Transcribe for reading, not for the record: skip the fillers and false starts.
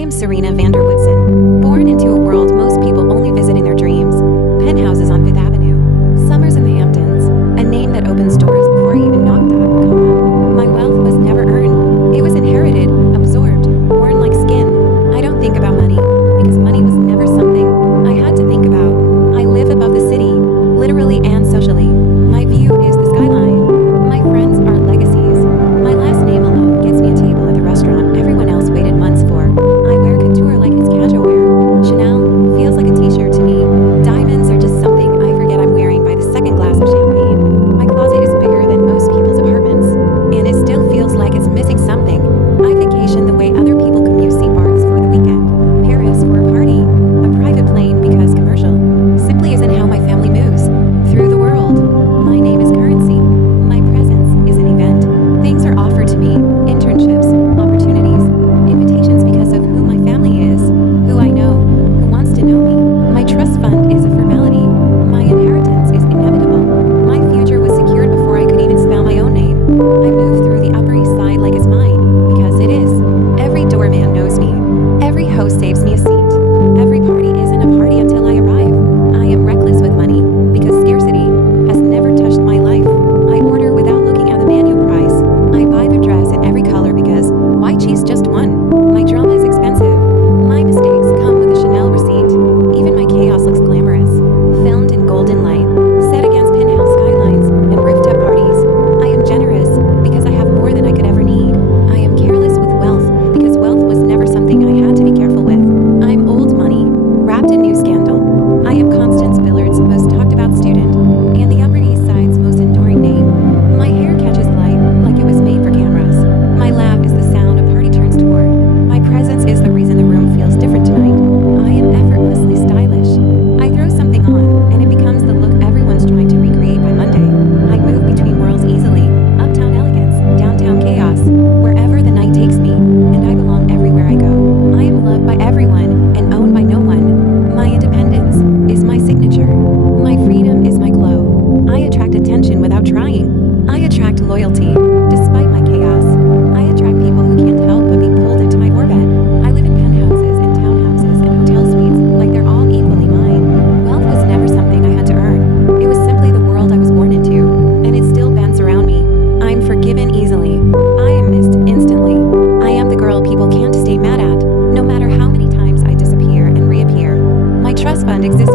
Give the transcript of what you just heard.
am Serena Woodsen, born into a world most people only visit in their dreams. Penthouses on Fifth Avenue, summers in the Hamptons, a name that opens doors before I even knocked at, My wealth was never earned. It was inherited, absorbed, worn like skin. I don't think about money, because money was never something I had to think about. I live above the city, literally and socially. My view is the skyline. My friends are legacies. My last name alone gets me a table at the restaurant everyone else waited months for. I wear couture like it's casual wear. Chanel feels like a t-shirt to me. Diamonds are just something I forget I'm wearing by the second glass of champagne. My closet is bigger than most people's apartments, and it still feels like it's missing something. I vacation the way other people commute St. Bart's for the weekend, Paris for a party, a private plane because commercial. Simply isn't how my family moves through the world. My name is currency. My presence is an event. Things are offered to me, internships, opportunities, invitations because of who my family is, who I know, who wants to know me. My trust fund is a formality. My inheritance is inevitable. My future was secured before I could even spell my own name. I move through the Upper East Side like it's mine, because it is. Every doorman knows me. Every host saves me a seat. Every party isn't a party until I arrive. I am reckless with money, because scarcity has never touched my life. I order without looking at the menu price. I buy the dress in every color because why choose just one? My drama is expensive. My mistakes come with a Chanel receipt. Even my chaos looks glamorous. Filmed in golden light, set against penthouse skylines and rooftop parties. I am generous because I have more than I could ever need. I am careless with wealth because wealth was never something I had to be careful with. I'm old money, wrapped in new scandal. I am Constance Billard's most talked about student, and the Upper East Side's most enduring name. My hair catches light like it was made for cameras. My laugh is the sound a party turns toward. My presence is the reason the room feels different tonight. I am effortlessly stylish. I throw something on, and it becomes the look everyone's trying to recreate by Monday. I move between worlds easily, uptown elegance, downtown chaos, wherever the night takes me, and I belong everywhere I go. I am loved by everyone and owned by no one. My independence is my signature. My freedom is my glow. I attract attention without trying. I attract loyalty, despite my chaos. I attract people who can't help but be pulled into my orbit. I live in penthouses and townhouses and hotel suites like they're all equally mine. Wealth was never something I had to earn. It was simply the world I was born into, and it still bends around me. I'm forgiven easily. I am missed instantly. I am the girl people can't stay mad at, no matter how many times I disappear and reappear. My trust fund exists